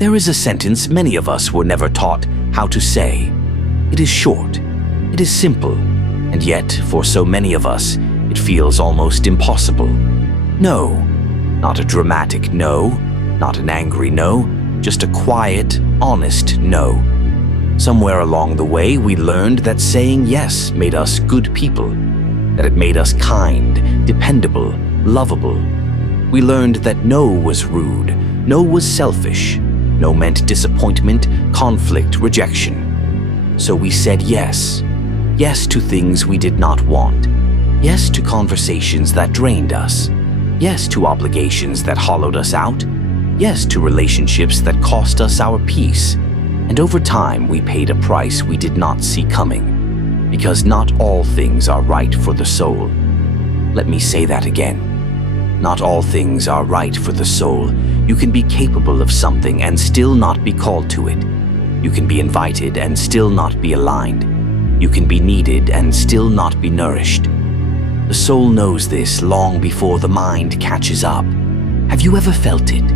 There is a sentence many of us were never taught how to say. It is short, it is simple, and yet, for so many of us, it feels almost impossible. No, not a dramatic no, not an angry no, just a quiet, honest no. Somewhere along the way, we learned that saying yes made us good people, that it made us kind, dependable, lovable. We learned that no was rude, no was selfish, no meant disappointment, conflict, rejection. So we said yes. Yes to things we did not want. Yes to conversations that drained us. Yes to obligations that hollowed us out. Yes to relationships that cost us our peace. And over time, we paid a price we did not see coming. Because not all things are right for the soul. Let me say that again. Not all things are right for the soul. You can be capable of something and still not be called to it. You can be invited and still not be aligned. You can be needed and still not be nourished. The soul knows this long before the mind catches up. Have you ever felt it?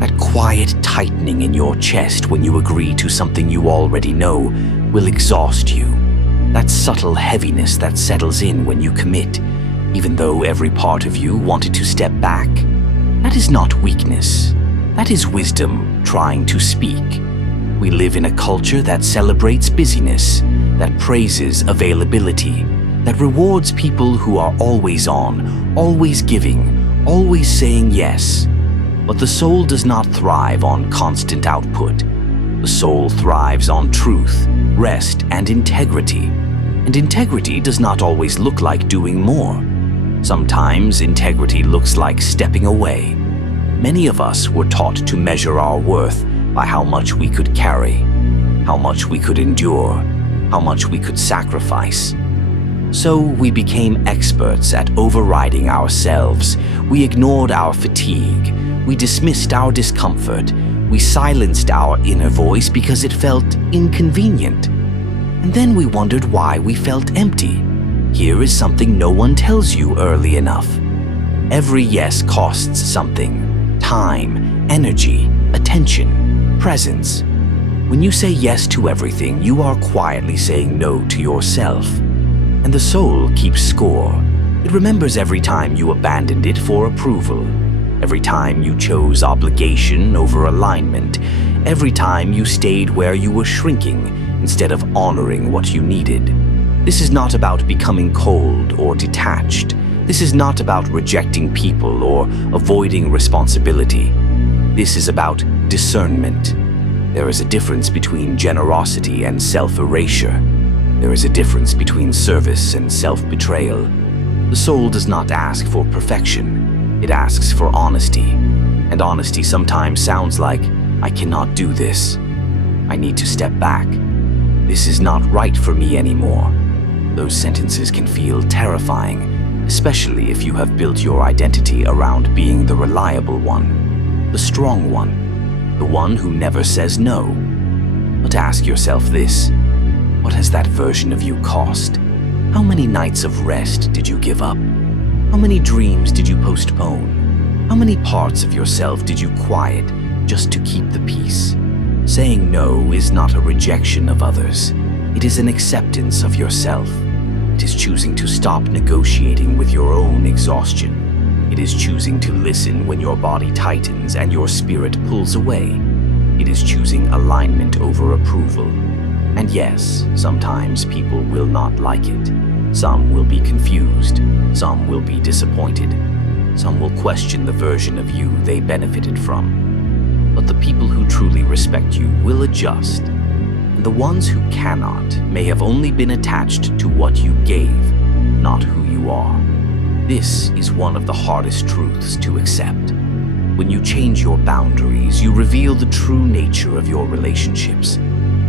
That quiet tightening in your chest when you agree to something you already know will exhaust you. That subtle heaviness that settles in when you commit, even though every part of you wanted to step back. That is not weakness. That is wisdom trying to speak. We live in a culture that celebrates busyness, that praises availability, that rewards people who are always on, always giving, always saying yes. But the soul does not thrive on constant output. The soul thrives on truth, rest, and integrity. And integrity does not always look like doing more. Sometimes integrity looks like stepping away. Many of us were taught to measure our worth by how much we could carry, how much we could endure, how much we could sacrifice. So we became experts at overriding ourselves. We ignored our fatigue. We dismissed our discomfort. We silenced our inner voice because it felt inconvenient. And then we wondered why we felt empty. Here is something no one tells you early enough. Every yes costs something. Time, energy, attention, presence. When you say yes to everything, you are quietly saying no to yourself. And the soul keeps score. It remembers every time you abandoned it for approval. Every time you chose obligation over alignment. Every time you stayed where you were shrinking instead of honoring what you needed. This is not about becoming cold or detached. This is not about rejecting people or avoiding responsibility. This is about discernment. There is a difference between generosity and self-erasure. There is a difference between service and self-betrayal. The soul does not ask for perfection. It asks for honesty. And honesty sometimes sounds like, I cannot do this. I need to step back. This is not right for me anymore. Those sentences can feel terrifying, especially if you have built your identity around being the reliable one, the strong one, the one who never says no. But ask yourself this, what has that version of you cost? How many nights of rest did you give up? How many dreams did you postpone? How many parts of yourself did you quiet just to keep the peace? Saying no is not a rejection of others. It is an acceptance of yourself. It is choosing to stop negotiating with your own exhaustion. It is choosing to listen when your body tightens and your spirit pulls away. It is choosing alignment over approval. And yes, sometimes people will not like it. Some will be confused. Some will be disappointed. Some will question the version of you they benefited from. But the people who truly respect you will adjust. And the ones who cannot may have only been attached to what you gave, not who you are. This is one of the hardest truths to accept. When you change your boundaries, you reveal the true nature of your relationships.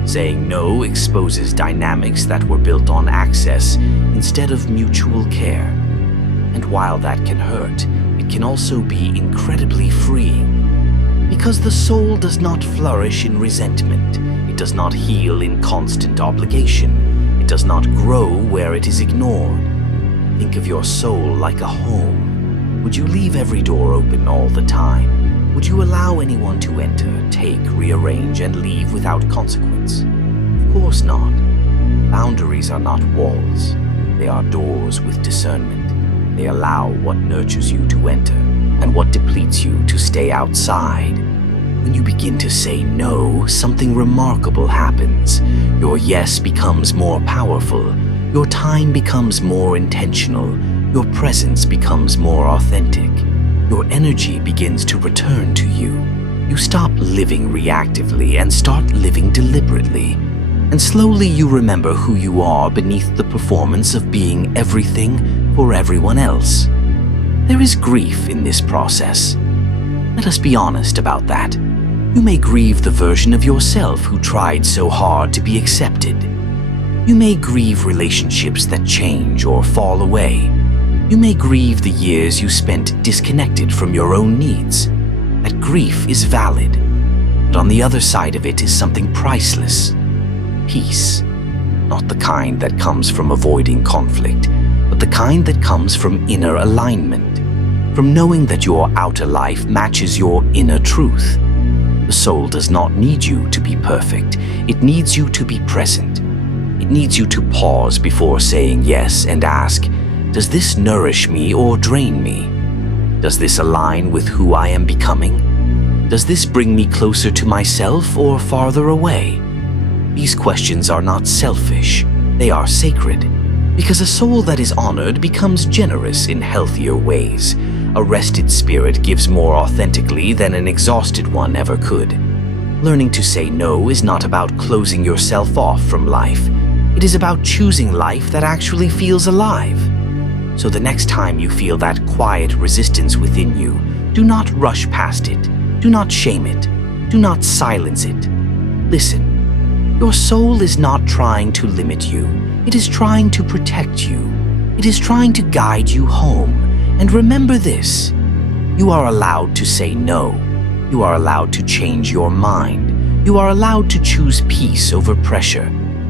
Saying no exposes dynamics that were built on access instead of mutual care. And while that can hurt, it can also be incredibly freeing. Because the soul does not flourish in resentment. It does not heal in constant obligation. It does not grow where it is ignored. Think of your soul like a home. Would you leave every door open all the time? Would you allow anyone to enter, take, rearrange, and leave without consequence? Of course not. Boundaries are not walls. They are doors with discernment. They allow what nurtures you to enter and what depletes you to stay outside. When you begin to say no, something remarkable happens. Your yes becomes more powerful. Your time becomes more intentional. Your presence becomes more authentic. Your energy begins to return to you. You stop living reactively and start living deliberately. And slowly you remember who you are beneath the performance of being everything for everyone else. There is grief in this process. Let us be honest about that. You may grieve the version of yourself who tried so hard to be accepted. You may grieve relationships that change or fall away. You may grieve the years you spent disconnected from your own needs. That grief is valid, but on the other side of it is something priceless. Peace. Not the kind that comes from avoiding conflict, but the kind that comes from inner alignment, from knowing that your outer life matches your inner truth. The soul does not need you to be perfect. It needs you to be present. It needs you to pause before saying yes and ask, does this nourish me or drain me? Does this align with who I am becoming? Does this bring me closer to myself or farther away? These questions are not selfish, they are sacred, because a soul that is honored becomes generous in healthier ways. A rested spirit gives more authentically than an exhausted one ever could. Learning to say no is not about closing yourself off from life. It is about choosing life that actually feels alive. So the next time you feel that quiet resistance within you, do not rush past it. Do not shame it. Do not silence it. Listen. Your soul is not trying to limit you. It is trying to protect you. It is trying to guide you home. And remember this. You are allowed to say no. You are allowed to change your mind. You are allowed to choose peace over pressure.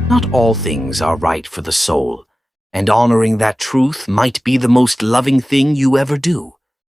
Not all things are right for the soul. And honoring that truth might be the most loving thing you ever do.